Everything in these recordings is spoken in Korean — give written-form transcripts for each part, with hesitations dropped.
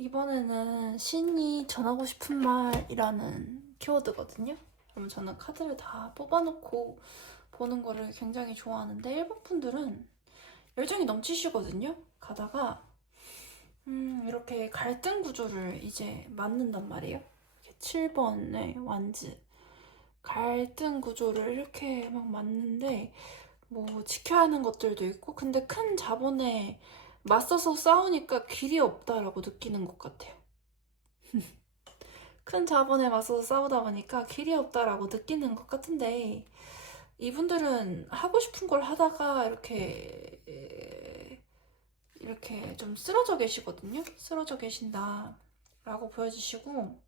이번에는 신이 전하고 싶은 말이라는 키워드거든요. 그럼 저는 카드를 다 뽑아놓고 보는 거를 굉장히 좋아하는데 일본 분들은 열정이 넘치시거든요. 가다가 이렇게 갈등 구조를 이제 맞는단 말이에요. 7번의 완즈 갈등 구조를 이렇게 막 맞는데 뭐 지켜야 하는 것들도 있고 근데 큰 자본에 맞서서 싸우니까 길이 없다라고 느끼는 것 같아요. 큰 자본에 맞서서 싸우다 보니까 길이 없다라고 느끼는 것 같은데 이분들은 하고 싶은 걸 하다가 이렇게 좀 쓰러져 계시거든요. 쓰러져 계신다라고 보여주시고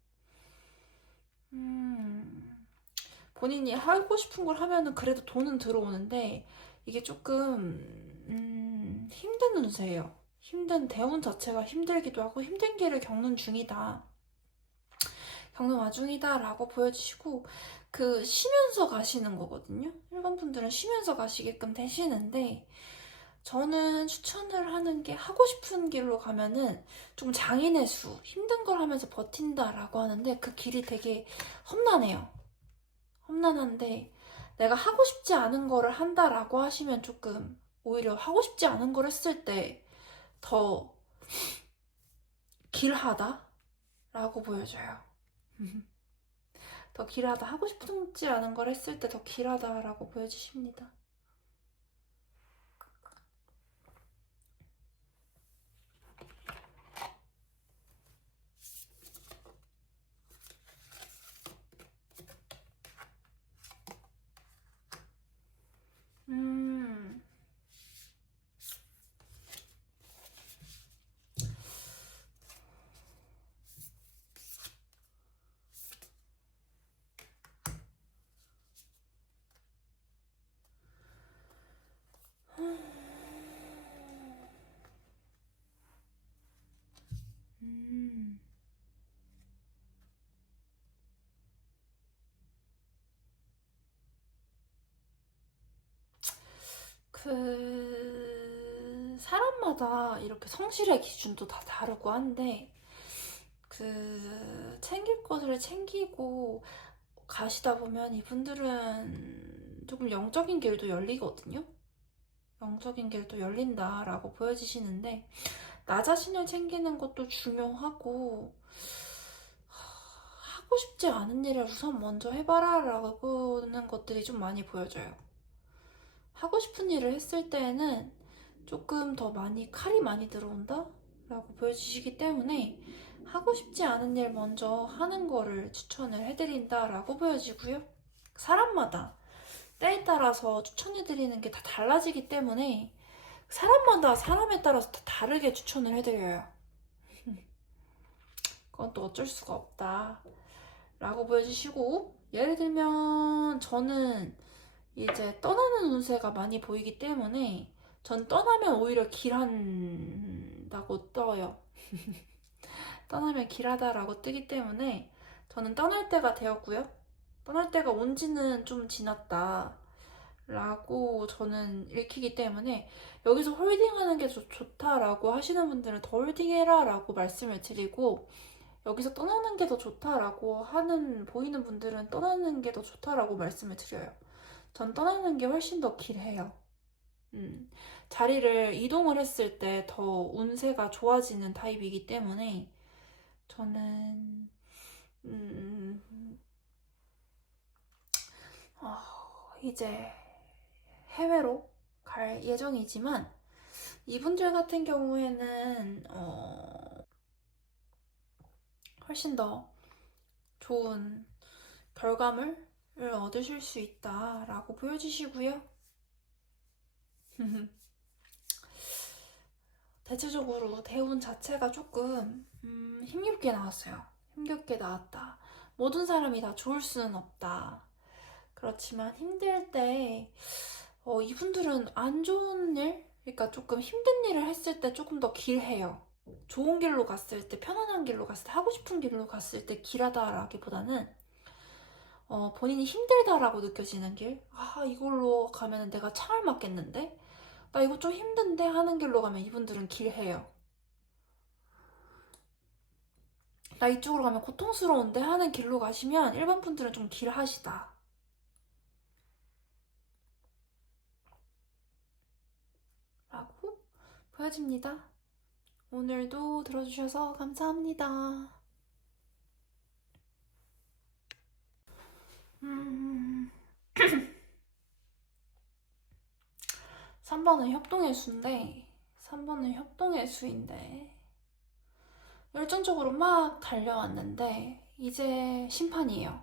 본인이 하고 싶은 걸 하면은 그래도 돈은 들어오는데 이게 조금 힘든 운세예요. 힘든 대운 자체가 힘들기도 하고 힘든 길을 겪는 중이다. 겪는 와중이다 라고 보여주시고 쉬면서 가시는 거거든요. 일본 분들은 쉬면서 가시게끔 되시는데 저는 추천을 하는 게 하고 싶은 길로 가면은 좀 장인의 수, 힘든 걸 하면서 버틴다 라고 하는데 그 길이 되게 험난해요. 험난한데 내가 하고 싶지 않은 거를 한다라고 하시면 조금 오히려 하고 싶지 않은 걸 했을 때 더 길하다 라고 보여줘요. 더 길하다. 하고 싶지 않은 걸 했을 때 더 길하다라고 보여주십니다. 음, 음. 사람마다 이렇게 성실의 기준도 다 다르고 한데 챙길 것을 챙기고 가시다 보면 이분들은 조금 영적인 길도 열리거든요. 영적인 길도 열린다라고 보여지시는데 나 자신을 챙기는 것도 중요하고 하고 싶지 않은 일을 우선 먼저 해봐라 라고는 것들이 좀 많이 보여져요. 하고 싶은 일을 했을 때에는 조금 더 많이 칼이 많이 들어온다 라고 보여주시기 때문에 하고 싶지 않은 일 먼저 하는 거를 추천을 해드린다 라고 보여지고요. 사람마다 때에 따라서 추천해드리는 게 다 달라지기 때문에 사람마다 사람에 따라서 다 다르게 추천을 해드려요. 그건 또 어쩔 수가 없다 라고 보여주시고 예를 들면 저는 이제 떠나는 운세가 많이 보이기 때문에 전 떠나면 오히려 길한다고 떠요. 떠나면 길하다라고 뜨기 때문에 저는 떠날 때가 되었고요. 떠날 때가 온 지는 좀 지났다 라고 저는 읽히기 때문에 여기서 홀딩하는 게 좋다라고 하시는 분들은 더 홀딩해라 라고 말씀을 드리고 여기서 떠나는 게 더 좋다라고 하는 보이는 분들은 떠나는 게 더 좋다라고 말씀을 드려요. 전 떠나는 게 훨씬 더 길해요. 자리를 이동을 했을 때 더 운세가 좋아지는 타입이기 때문에 저는 이제 해외로 갈 예정이지만 이분들 같은 경우에는 훨씬 더 좋은 결과물을 얻으실 수 있다라고 보여주시고요. 대체적으로 대운 자체가 조금 힘겹게 나왔어요. 힘겹게 나왔다. 모든 사람이 다 좋을 수는 없다. 그렇지만 힘들 때 이분들은 안 좋은 일, 그러니까 조금 힘든 일을 했을 때 조금 더 길해요. 좋은 길로 갔을 때, 편안한 길로 갔을 때, 하고 싶은 길로 갔을 때 길하다라기보다는 본인이 힘들다라고 느껴지는 길, 이걸로 가면 내가 차를 맞겠는데? 나 이거 좀 힘든데? 하는 길로 가면 이분들은 길해요. 나 이쪽으로 가면 고통스러운데 하는 길로 가시면 일반 분들은 좀 길하시다 라고 보여집니다. 오늘도 들어주셔서 감사합니다. 3번은 협동의 수인데 3번은 협동의 수인데 열정적으로 막 달려왔는데 이제 심판이에요.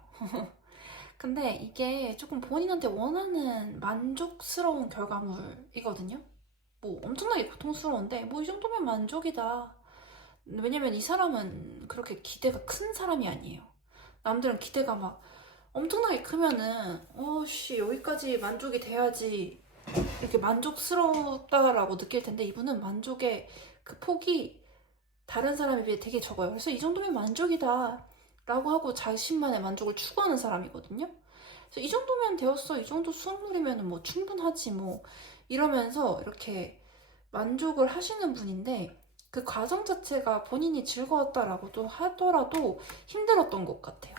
근데 이게 조금 본인한테 원하는 만족스러운 결과물이거든요. 뭐 엄청나게 고통스러운데 뭐 이 정도면 만족이다. 왜냐면 이 사람은 그렇게 기대가 큰 사람이 아니에요. 남들은 기대가 막 엄청나게 크면은 어씨 여기까지 만족이 돼야지 이렇게 만족스럽다라고 느낄 텐데 이분은 만족의 그 폭이 다른 사람에 비해 되게 적어요. 그래서 이 정도면 만족이다 라고 하고 자신만의 만족을 추구하는 사람이거든요. 그래서 이 정도면 되었어, 이 정도 수확물이면 뭐 충분하지 뭐 이러면서 이렇게 만족을 하시는 분인데 그 과정 자체가 본인이 즐거웠다라고도 하더라도 힘들었던 것 같아요.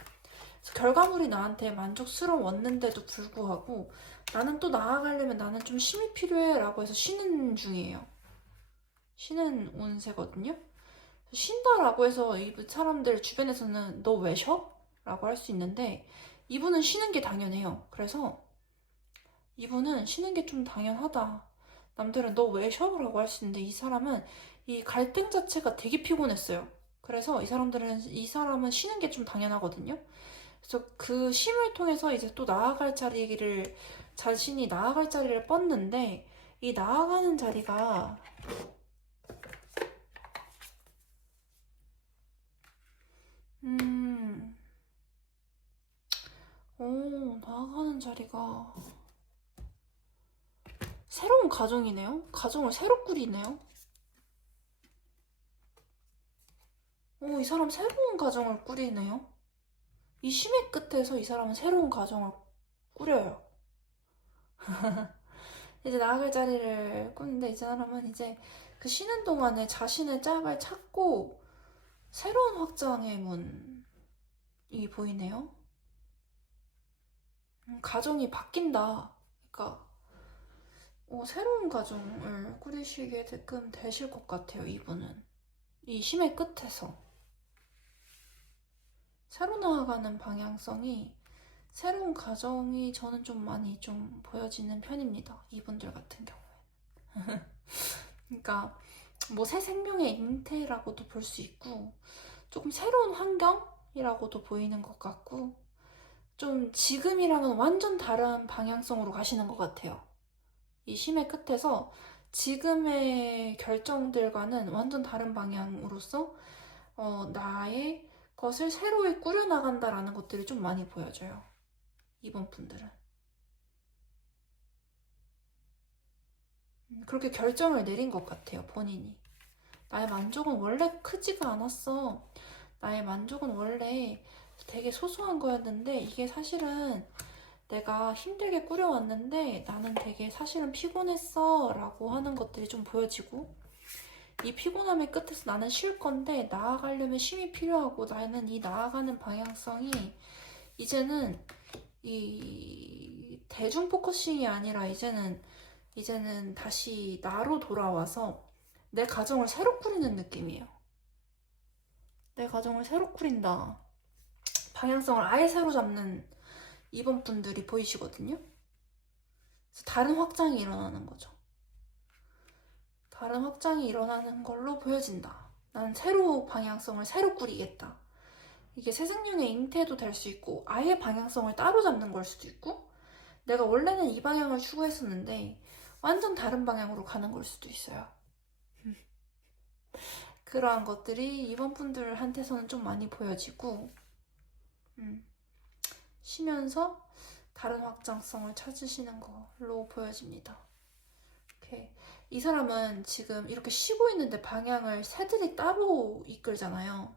그래서 결과물이 나한테 만족스러웠는데도 불구하고 나는 또 나아가려면 나는 좀 쉼이 필요해 라고 해서 쉬는 중이에요. 쉬는 운세거든요. 쉰다라고 해서 이 사람들 주변에서는 너 왜 쉬어? 라고 할 수 있는데 이분은 쉬는 게 당연해요. 그래서 이분은 쉬는 게 좀 당연하다. 남들은 너 왜 쉬어? 라고 할 수 있는데 이 사람은 이 갈등 자체가 되게 피곤했어요. 그래서 이 사람은 쉬는 게 좀 당연하거든요. 그래서 그 쉼을 통해서 이제 또 자신이 나아갈 자리를 뻗는데 이 나아가는 자리가 나아가는 자리가 새로운 가정이네요. 가정을 새로 꾸리네요. 이 사람 새로운 가정을 꾸리네요. 이 쉼의 끝에서 이 사람은 새로운 가정을 꾸려요. 이제 나아갈 자리를 꾸는데 이 사람은 이제 그 쉬는 동안에 자신의 짝을 찾고 새로운 확장의 문이 보이네요. 가정이 바뀐다. 그러니까 새로운 가정을 꾸리시게 되실 것 같아요. 이분은 이 쉼의 끝에서 새로 나아가는 방향성이 새로운 가정이 저는 좀 많이 좀 보여지는 편입니다. 이분들 같은 경우에. 그러니까 뭐 새 생명의 잉태라고도 볼 수 있고 조금 새로운 환경이라고도 보이는 것 같고 좀 지금이랑은 완전 다른 방향성으로 가시는 것 같아요. 이 쉼의 끝에서 지금의 결정들과는 완전 다른 방향으로서 나의 것을 새로이 꾸려나간다라는 것들이 좀 많이 보여져요. 이번 분들은. 그렇게 결정을 내린 것 같아요, 본인이. 나의 만족은 원래 크지가 않았어. 나의 만족은 원래 되게 소소한 거였는데 이게 사실은 내가 힘들게 꾸려왔는데 나는 되게 사실은 피곤했어 라고 하는 것들이 좀 보여지고 이 피곤함의 끝에서 나는 쉴 건데 나아가려면 쉼이 필요하고 나는 이 나아가는 방향성이 이제는 이 대중 포커싱이 아니라 이제는 다시 나로 돌아와서 내 가정을 새로 꾸리는 느낌이에요. 내 가정을 새로 꾸린다. 방향성을 아예 새로 잡는 이번 분들이 보이시거든요. 그래서 다른 확장이 일어나는 거죠. 다른 확장이 일어나는 걸로 보여진다. 난 새로 방향성을 새로 꾸리겠다. 이게 새 생명의 잉태도 될 수 있고 아예 방향성을 따로 잡는 걸 수도 있고 내가 원래는 이 방향을 추구했었는데 완전 다른 방향으로 가는 걸 수도 있어요. 그러한 것들이 이번 분들한테서는 좀 많이 보여지고 쉬면서 다른 확장성을 찾으시는 걸로 보여집니다. 이렇게 이 사람은 지금 이렇게 쉬고 있는데 방향을 새들이 따로 이끌잖아요.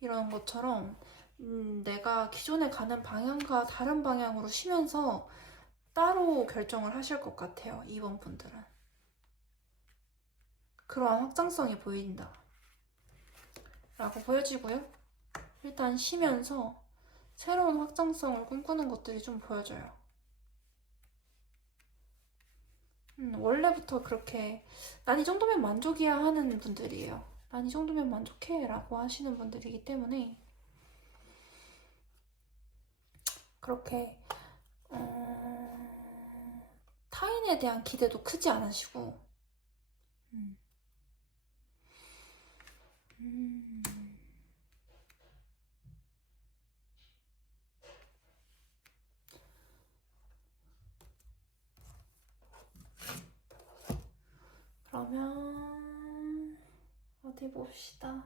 이런 것처럼 내가 기존에 가는 방향과 다른 방향으로 쉬면서 따로 결정을 하실 것 같아요. 이번 분들은. 그러한 확장성이 보인다. 라고 보여지고요. 일단 쉬면서 새로운 확장성을 꿈꾸는 것들이 좀 보여져요. 원래부터 그렇게 난 이 정도면 만족이야 하는 분들이에요. 난 이 정도면 만족해 라고 하시는 분들이기 때문에 그렇게 타인에 대한 기대도 크지 않으시고 음. 그러면 어디 봅시다.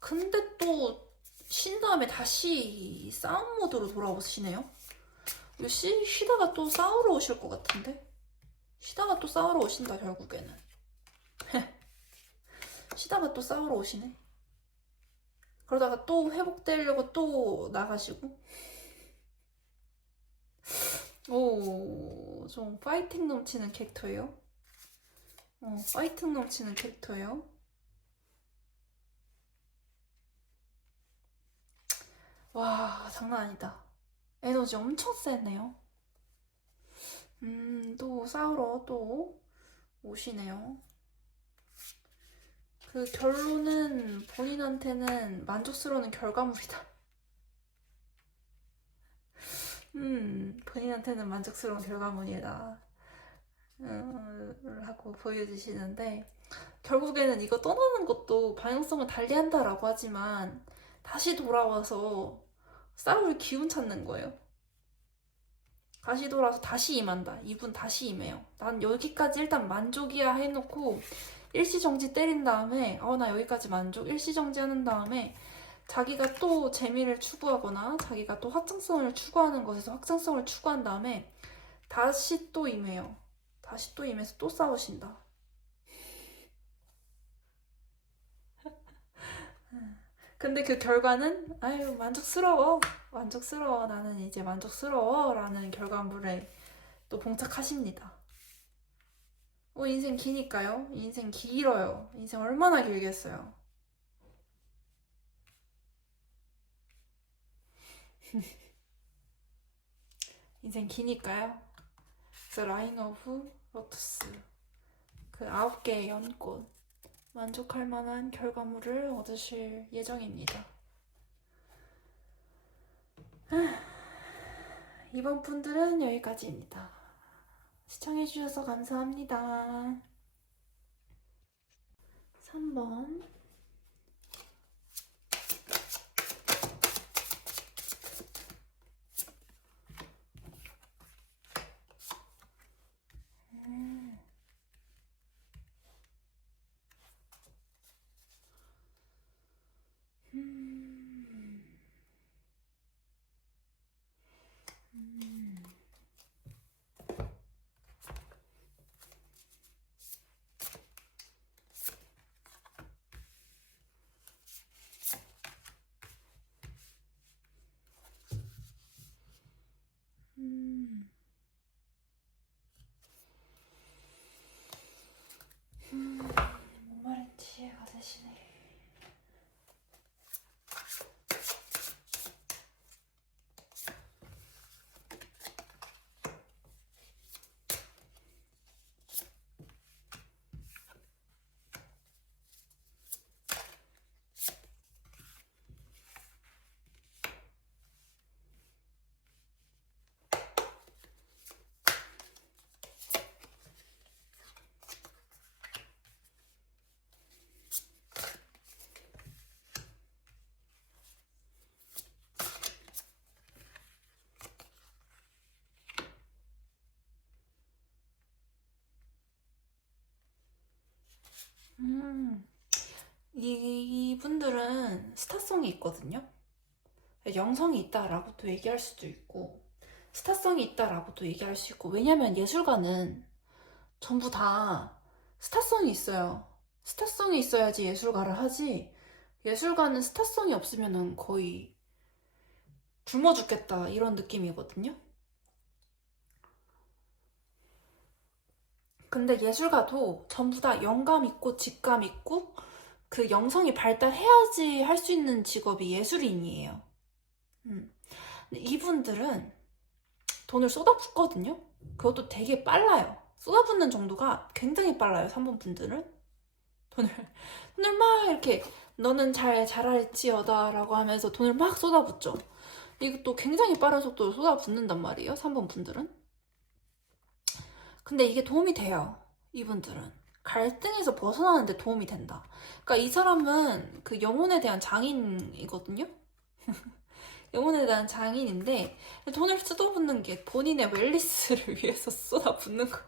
근데 또 쉰 다음에 다시 싸움 모드로 돌아오시네요. 쉬다가 또 싸우러 오실 것 같은데? 쉬다가 또 싸우러 오신다, 결국에는. 쉬다가 또 싸우러 오시네. 그러다가 또 회복되려고 또 나가시고. 오, 좀 파이팅 넘치는 캐릭터예요. 파이팅 넘치는 캐릭터예요. 와, 장난 아니다. 에너지 엄청 세네요. 또 싸우러 또 오시네요. 그 결론은 본인한테는 만족스러운 결과물이다. 본인한테는 만족스러운 결과물이다. 하고 보여주시는데, 결국에는 이거 떠나는 것도 방향성을 달리한다라고 하지만, 다시 돌아와서 싸울 기운 찾는 거예요. 다시 돌아와서 다시 임한다. 이분 다시 임해요. 난 여기까지 일단 만족이야 해놓고 일시정지 때린 다음에 나 여기까지 만족. 일시정지 하는 다음에 자기가 또 재미를 추구하거나 자기가 또 확장성을 추구하는 것에서 확장성을 추구한 다음에 다시 또 임해요. 다시 또 임해서 또 싸우신다. 근데 그 결과는 아유 만족스러워 나는 이제 만족스러워 라는 결과물에 또 봉착하십니다. 인생 기니까요. 인생 길어요. 인생 얼마나 길겠어요. 인생 기니까요. The Line of Lotus, 그 9개의 연꽃, 만족할 만한 결과물을 얻으실 예정입니다. 이번 분들은 여기까지입니다. 시청해주셔서 감사합니다. 3번 뭔 말인지 이해가 되시네. 이분들은 스타성이 있거든요. 영성이 있다라고도 얘기할 수도 있고 스타성이 있다라고도 얘기할 수 있고, 왜냐면 예술가는 전부 다 스타성이 있어요. 스타성이 있어야지 예술가를 하지, 예술가는 스타성이 없으면 거의 굶어 죽겠다 이런 느낌이거든요. 근데 예술가도 전부 다 영감 있고 직감 있고 그 영성이 발달해야지 할 수 있는 직업이 예술인이에요. 음. 근데 이분들은 돈을 쏟아붓거든요. 그것도 되게 빨라요. 쏟아붓는 정도가 굉장히 빨라요. 3번 분들은 돈을 돈을 막 이렇게 너는 잘 자랄지어다 라고 하면서 돈을 막 쏟아붓죠. 이것도 굉장히 빠른 속도로 쏟아붓는단 말이에요. 3번 분들은. 근데 이게 도움이 돼요. 이분들은. 갈등에서 벗어나는데 도움이 된다. 그러니까 이 사람은 그 영혼에 대한 장인이거든요. 영혼에 대한 장인인데 돈을 쏟아붓는 게 본인의 웰리스를 위해서 쏟아붓는 거.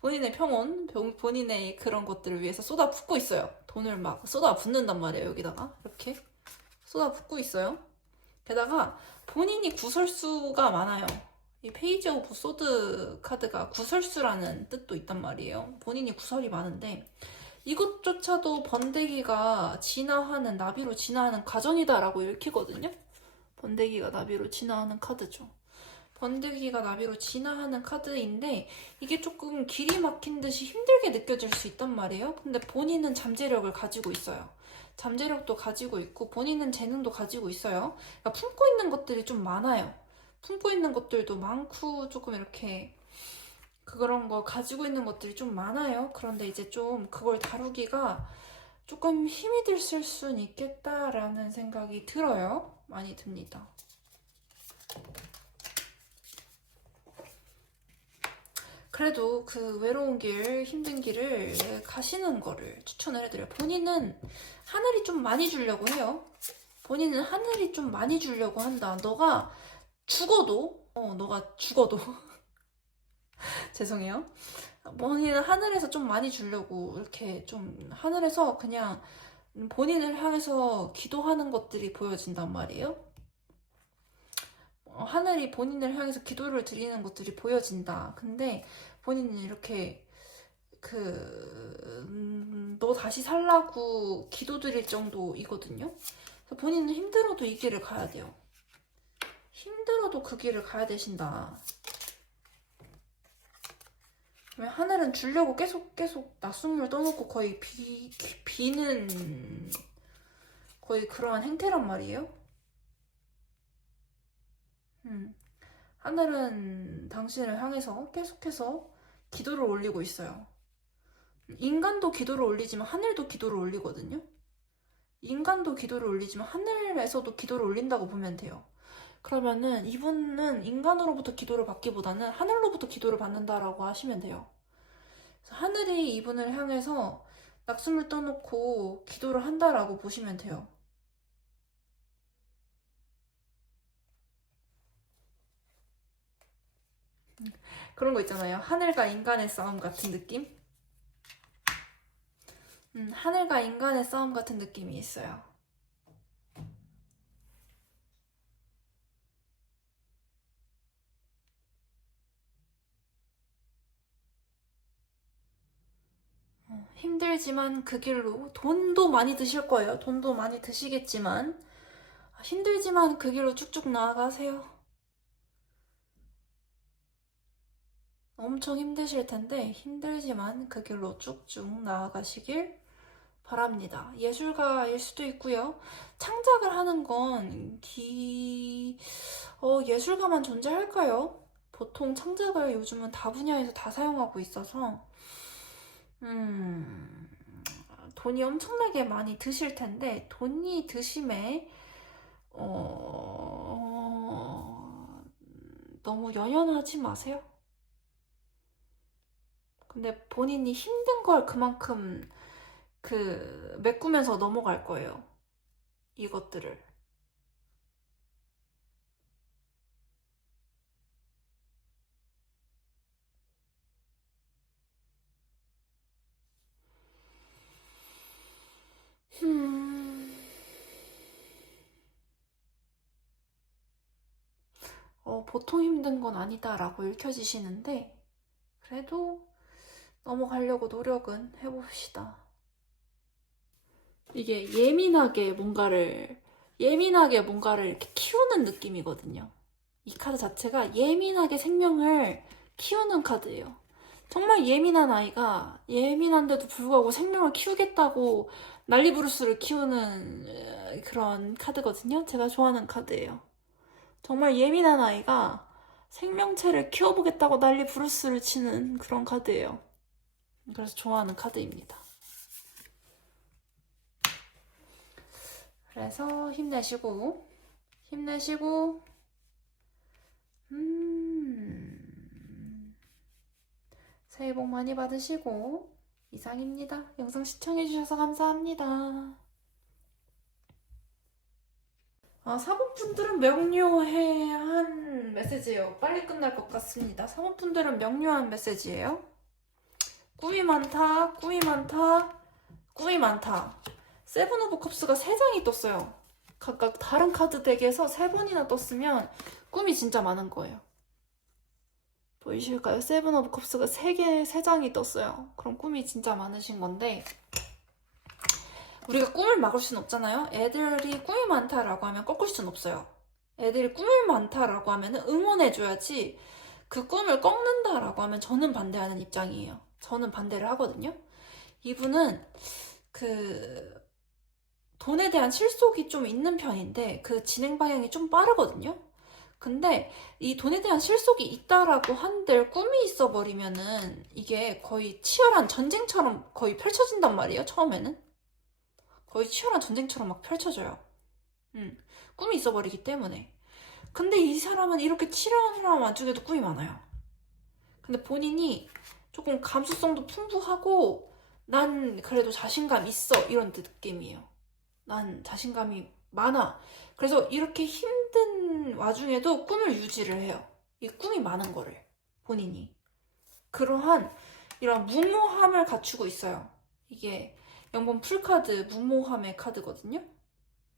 본인의 평온, 본인의 그런 것들을 위해서 쏟아붓고 있어요. 돈을 막 쏟아붓는단 말이에요. 여기다가 이렇게 쏟아붓고 있어요. 게다가 본인이 구설수가 많아요. 이 페이지 오브 소드 카드가 구설수라는 뜻도 있단 말이에요. 본인이 구설이 많은데 이것조차도 번데기가 진화하는, 나비로 진화하는 과정이다라고 읽히거든요. 번데기가 나비로 진화하는 카드죠. 번데기가 나비로 진화하는 카드인데 이게 조금 길이 막힌 듯이 힘들게 느껴질 수 있단 말이에요. 근데 본인은 잠재력을 가지고 있어요. 잠재력도 가지고 있고 본인은 재능도 가지고 있어요. 그러니까 품고 있는 것들이 좀 많아요. 품고 있는 것들도 많고 조금 이렇게 그런 거 가지고 있는 것들이 좀 많아요. 그런데 이제 좀 그걸 다루기가 조금 힘이 들 수는 있겠다라는 생각이 들어요. 많이 듭니다. 그래도 그 외로운 길, 힘든 길을 가시는 거를 추천을 해드려요. 본인은 하늘이 좀 많이 주려고 해요. 본인은 하늘이 좀 많이 주려고 한다. 너가 죽어도 죄송해요. 본인은 하늘에서 좀 많이 주려고 이렇게 좀 하늘에서 그냥 본인을 향해서 기도하는 것들이 보여진단 말이에요. 하늘이 본인을 향해서 기도를 드리는 것들이 보여진다. 근데 본인은 이렇게 너 다시 살라고 기도 드릴 정도이거든요. 그래서 본인은 힘들어도 이 길을 가야 돼요. 힘들어도 그 길을 가야 되신다. 하늘은 주려고 계속 낮숨을 떠놓고 거의 비는 거의 그러한 행태란 말이에요. 하늘은 당신을 향해서 계속해서 기도를 올리고 있어요. 인간도 기도를 올리지만 하늘도 기도를 올리거든요. 인간도 기도를 올리지만 하늘에서도 기도를 올린다고 보면 돼요. 그러면은 이분은 인간으로부터 기도를 받기보다는 하늘로부터 기도를 받는다라고 하시면 돼요. 하늘이 이분을 향해서 낙숨을 떠놓고 기도를 한다라고 보시면 돼요. 그런 거 있잖아요. 하늘과 인간의 싸움 같은 느낌? 하늘과 인간의 싸움 같은 느낌이 있어요. 힘들지만 그 길로 돈도 많이 드실 거예요. 돈도 많이 드시겠지만 힘들지만 그 길로 쭉쭉 나아가세요. 엄청 힘드실 텐데 힘들지만 그 길로 쭉쭉 나아가시길 바랍니다. 예술가일 수도 있고요. 창작을 하는 건 예술가만 존재할까요? 보통 창작을 요즘은 다 분야에서 다 사용하고 있어서 돈이 엄청나게 많이 드실 텐데 돈이 드심에 너무 연연하지 마세요. 근데 본인이 힘든 걸 그만큼 메꾸면서 넘어갈 거예요. 이것들을. 보통 힘든 건 아니다라고 읽혀지시는데 그래도 넘어가려고 노력은 해봅시다. 이게 예민하게 뭔가를 이렇게 키우는 느낌이거든요. 이 카드 자체가 예민하게 생명을 키우는 카드예요. 정말 예민한 아이가 예민한데도 불구하고 생명을 키우겠다고 난리부르스를 키우는 그런 카드거든요. 제가 좋아하는 카드예요. 정말 예민한 아이가 생명체를 키워보겠다고 난리부르스를 치는 그런 카드예요. 그래서 좋아하는 카드입니다. 그래서 힘내시고 새해 복 많이 받으시고 이상입니다. 영상 시청해주셔서 감사합니다. 사모분들은 명료한 메시지예요. 빨리 끝날 것 같습니다. 사모분들은 명료한 메시지예요. 꿈이 많다. 세븐 오브 컵스가 3장이 떴어요. 각각 다른 카드 덱에서 3번이나 떴으면 꿈이 진짜 많은 거예요. 보이실까요? 세븐 오브 컵스가 3장이 떴어요. 그럼 꿈이 진짜 많으신 건데 우리가 꿈을 막을 순 없잖아요. 애들이 꿈이 많다라고 하면 꺾을 순 없어요. 애들이 꿈이 많다라고 하면 응원해줘야지 그 꿈을 꺾는다라고 하면 저는 반대하는 입장이에요. 저는 반대를 하거든요. 이분은 돈에 대한 실속이 좀 있는 편인데 그 진행 방향이 좀 빠르거든요. 근데 이 돈에 대한 실속이 있다라고 한들 꿈이 있어버리면은 이게 거의 치열한 전쟁처럼 거의 펼쳐진단 말이에요. 처음에는 거의 치열한 전쟁처럼 막 펼쳐져요. 꿈이 있어버리기 때문에. 근데 이 사람은 이렇게 치열한 사람 와중에도 꿈이 많아요. 근데 본인이 조금 감수성도 풍부하고 난 그래도 자신감 있어 이런 느낌이에요. 난 자신감이 많아. 그래서 이렇게 힘든 와중에도 꿈을 유지를 해요. 이 꿈이 많은 거를 본인이. 그러한 이런 무모함을 갖추고 있어요. 이게 영번 풀카드 무모함의 카드거든요.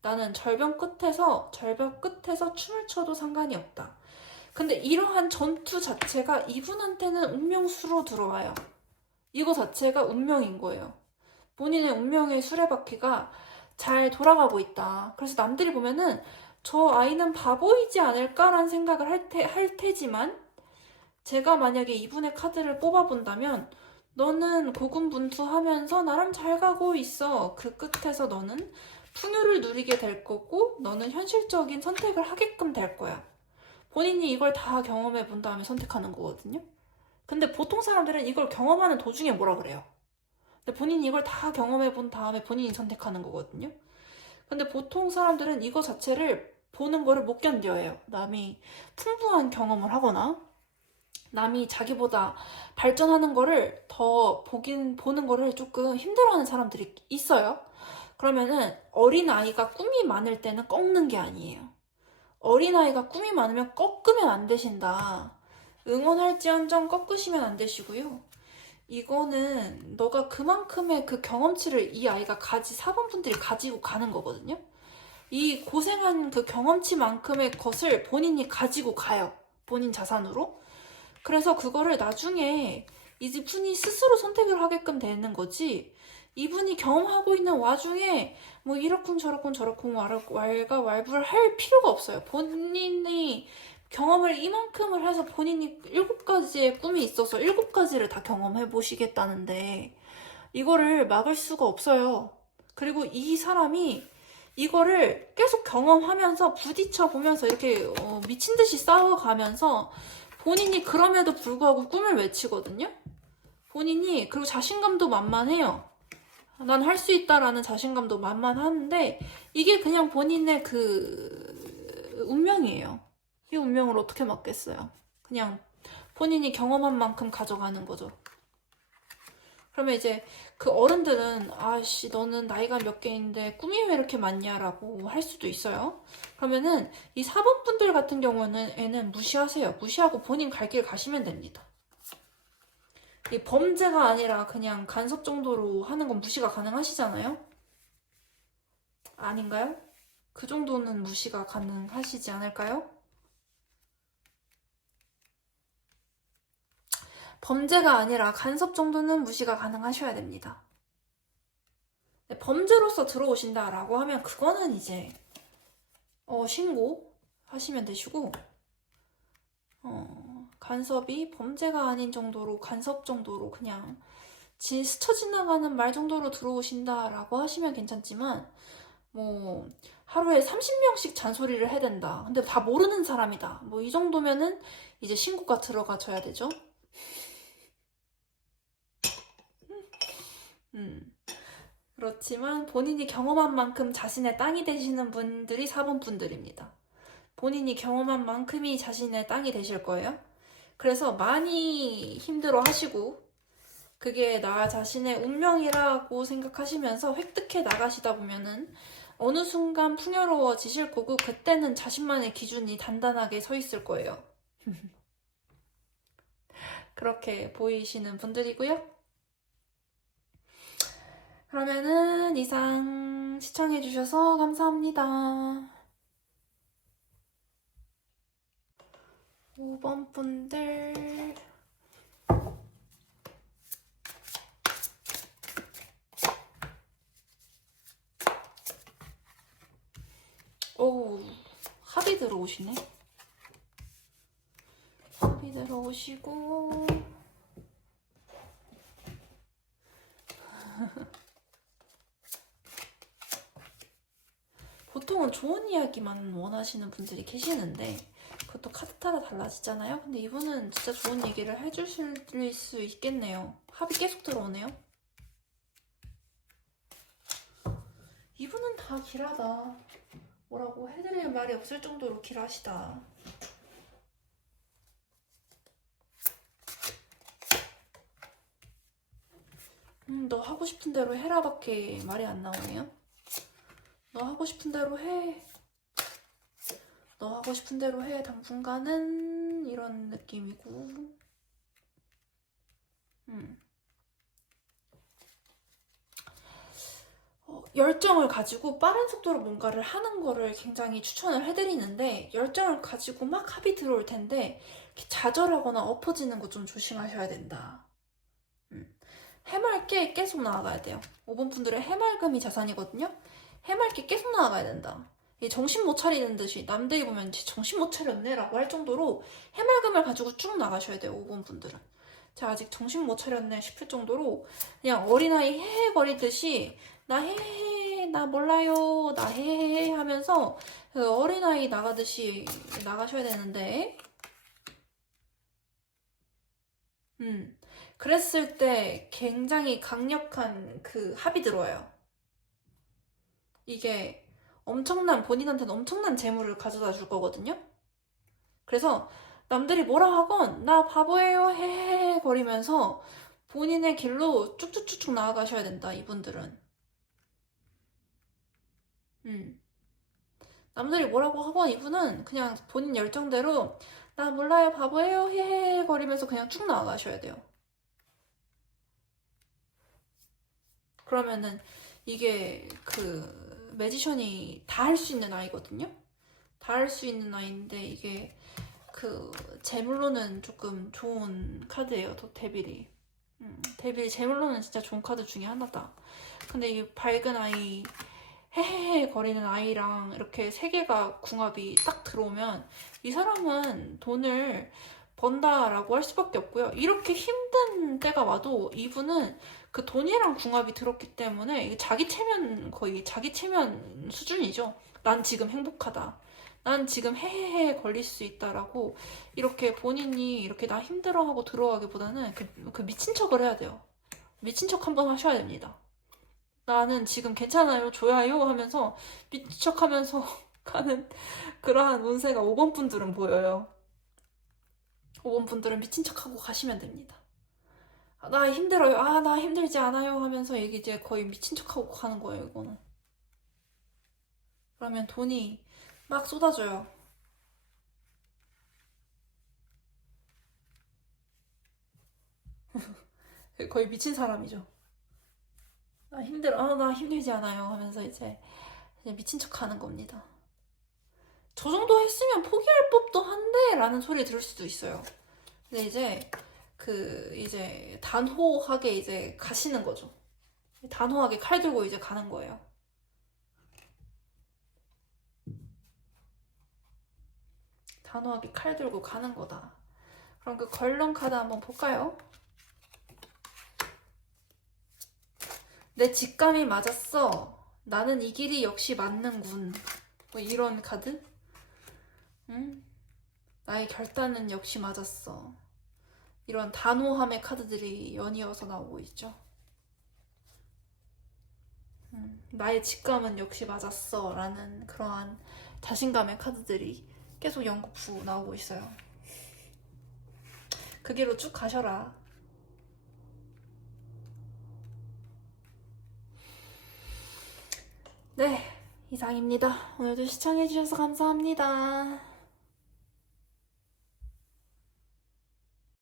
나는 절벽 끝에서 춤을 춰도 상관이 없다. 근데 이러한 전투 자체가 이분한테는 운명수로 들어와요. 이거 자체가 운명인 거예요. 본인의 운명의 수레바퀴가 잘 돌아가고 있다. 그래서 남들이 보면은 저 아이는 바보이지 않을까라는 생각을 할 테지만 제가 만약에 이분의 카드를 뽑아본다면 너는 고군분투하면서 나름 잘 가고 있어. 그 끝에서 너는 풍요를 누리게 될 거고 너는 현실적인 선택을 하게끔 될 거야. 본인이 이걸 다 경험해 본 다음에 선택하는 거거든요. 근데 보통 사람들은 이걸 경험하는 도중에 뭐라 그래요. 근데 본인이 이걸 다 경험해 본 다음에 본인이 선택하는 거거든요. 근데 보통 사람들은 이거 자체를 보는 거를 못 견뎌해요. 남이 풍부한 경험을 하거나 남이 자기보다 발전하는 거를 더 보는 거를 조금 힘들어하는 사람들이 있어요. 그러면은 어린아이가 꿈이 많을 때는 꺾는 게 아니에요. 어린아이가 꿈이 많으면 꺾으면 안 되신다. 응원할지언정 꺾으시면 안 되시고요. 이거는 너가 그만큼의 그 경험치를 이 아이가 4번분들이 가지고 가는 거거든요. 이 고생한 그 경험치만큼의 것을 본인이 가지고 가요. 본인 자산으로. 그래서 그거를 나중에 이분이 스스로 선택을 하게끔 되는 거지. 이분이 경험하고 있는 와중에 뭐 이러쿵 저러쿵 왈가왈부를 할 필요가 없어요. 본인이 경험을 이만큼을 해서 본인이 7가지의 꿈이 있어서 7가지를 다 경험해 보시겠다는데 이거를 막을 수가 없어요. 그리고 이 사람이 이거를 계속 경험하면서 부딪혀 보면서 이렇게 미친 듯이 싸워가면서 본인이 그럼에도 불구하고 꿈을 외치거든요. 본인이 그리고 자신감도 만만해요. 난 할 수 있다라는 자신감도 만만한데 이게 그냥 본인의 그 운명이에요. 이 운명을 어떻게 막겠어요? 그냥 본인이 경험한 만큼 가져가는 거죠. 그러면 이제 그 어른들은 아씨 너는 나이가 몇 개인데 꿈이 왜 이렇게 많냐라고 할 수도 있어요. 그러면은 이 4번 분들 같은 경우는 무시하세요. 무시하고 본인 갈 길 가시면 됩니다. 이 범죄가 아니라 그냥 간섭 정도로 하는 건 무시가 가능하시잖아요? 아닌가요? 그 정도는 무시가 가능하시지 않을까요? 범죄가 아니라 간섭 정도는 무시가 가능하셔야 됩니다. 범죄로서 들어오신다라고 하면 그거는 이제 신고하시면 되시고, 간섭이 범죄가 아닌 정도로, 간섭 정도로 그냥 스쳐 지나가는 말 정도로 들어오신다라고 하시면 괜찮지만, 뭐 하루에 30명씩 잔소리를 해야 된다, 근데 다 모르는 사람이다, 뭐 이 정도면은 이제 신고가 들어가줘야 되죠. 그렇지만 본인이 경험한 만큼 자신의 땅이 되시는 분들이 4번 분들입니다. 본인이 경험한 만큼이 자신의 땅이 되실 거예요. 그래서 많이 힘들어 하시고, 그게 나 자신의 운명이라고 생각하시면서 획득해 나가시다 보면은 어느 순간 풍요로워지실 거고, 그때는 자신만의 기준이 단단하게 서 있을 거예요. 그렇게 보이시는 분들이고요. 그러면은 이상 시청해주셔서 감사합니다. 5번 분들. 오, 합이 들어오시네. 합이 들어오시고. 보통은 좋은 이야기만 원하시는 분들이 계시는데, 그것도 카드 따라 달라지잖아요. 근데 이분은 진짜 좋은 얘기를 해주실 수 있겠네요. 합이 계속 들어오네요. 이분은 다 길하다. 뭐라고 해드릴 말이 없을 정도로 길하시다. 너 하고 싶은 대로 해라 밖에 말이 안 나오네요. 너 하고 싶은 대로 해. 너 하고 싶은 대로 해. 당분간은 이런 느낌이고. 열정을 가지고 빠른 속도로 뭔가를 하는 거를 굉장히 추천을 해드리는데, 열정을 가지고 막 합이 들어올 텐데 좌절하거나 엎어지는 거 좀 조심하셔야 된다. 해맑게 계속 나아가야 돼요. 5번 분들의 해맑음이 자산이거든요. 해맑게 계속 나아가야 된다. 정신 못 차리는 듯이 남들이 보면 정신 못 차렸네 라고 할 정도로 해맑음을 가지고 쭉 나가셔야 돼요. 5번 분들은. 제가 아직 정신 못 차렸네 싶을 정도로 그냥 어린아이 헤헤거리듯이 나 헤헤, 나 몰라요, 나 헤헤 하면서 그 어린아이 나가듯이 나가셔야 되는데, 그랬을 때 굉장히 강력한 그 합이 들어와요. 이게 본인한테는 엄청난 재물을 가져다 줄 거거든요. 그래서 남들이 뭐라 하건 나 바보예요 헤헤 거리면서 본인의 길로 쭉쭉쭉쭉 나아가셔야 된다, 이분들은. 남들이 뭐라고 하건 이분은 그냥 본인 열정대로 나 몰라요 바보예요 헤헤 거리면서 그냥 쭉 나아가셔야 돼요. 그러면은 이게 그 매지션이 다 할 수 있는 아이거든요. 다 할 수 있는 아이인데 이게 그 재물로는 조금 좋은 카드예요. 데빌이. 데빌이 재물로는 진짜 좋은 카드 중에 하나다. 근데 이 밝은 아이, 헤헤헤 거리는 아이랑 이렇게 세 개가 궁합이 딱 들어오면 이 사람은 돈을 번다라고 할 수밖에 없고요. 이렇게 힘든 때가 와도 이분은 그 돈이랑 궁합이 들었기 때문에 거의 자기 체면 수준이죠. 난 지금 행복하다. 난 지금 헤헤헤 걸릴 수 있다라고 이렇게 본인이 이렇게 나 힘들어하고 들어가기보다는 그 미친 척을 해야 돼요. 미친 척 한번 하셔야 됩니다. 나는 지금 괜찮아요, 좋아요 하면서 미친 척 하면서 가는 그러한 운세가 5번 분들은 보여요. 5번 분들은 미친 척하고 가시면 됩니다. 나 힘들어요. 나 힘들지 않아요 하면서 이제 거의 미친 척하고 가는 거예요, 이거는. 그러면 돈이 막 쏟아져요. 거의 미친 사람이죠. 나 힘들어. 나 힘들지 않아요 하면서 이제 미친 척 하는 겁니다. 저 정도 했으면 포기할 법도 한데 라는 소리 들을 수도 있어요. 근데 이제 단호하게 이제 가시는 거죠. 단호하게 칼 들고 이제 가는 거예요. 단호하게 칼 들고 가는 거다. 그럼 그 걸런 카드 한번 볼까요? 내 직감이 맞았어. 나는 이 길이 역시 맞는군. 뭐 이런 카드? 응? 나의 결단은 역시 맞았어. 이런 단호함의 카드들이 연이어서 나오고 있죠. 나의 직감은 역시 맞았어. 라는 그러한 자신감의 카드들이 계속 연곡 후 나오고 있어요. 그 길로 쭉 가셔라. 네, 이상입니다. 오늘도 시청해주셔서 감사합니다.